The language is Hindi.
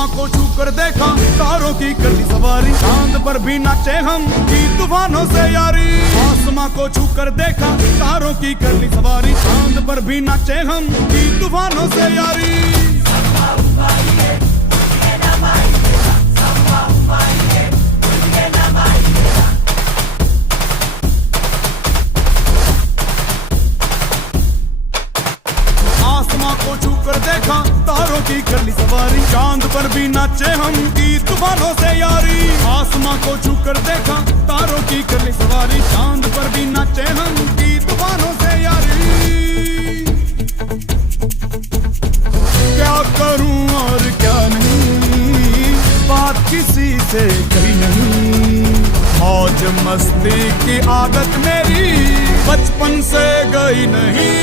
आसमां को छू कर देखा, तारों की कर ली सवारी, चांद पर भी नाचे हम की तूफानों से यारी। आसमां को छू कर देखा, तारों की कर ली सवारी, चांद पर भी नाचे हम की तूफानों से यारी। आसमां को छू कर देखा, तारों की कर ली सवारी, चांद पर भी नाचे हम की तूफानों से यारी। आसमां को छू कर देखा, तारों की कर ली सवारी, चांद पर भी नाचे हम की तूफानों से यारी। क्या करूं और क्या नहीं, बात किसी से कही नहीं। मौज मस्ती की आदत मेरी बचपन से गई नहीं।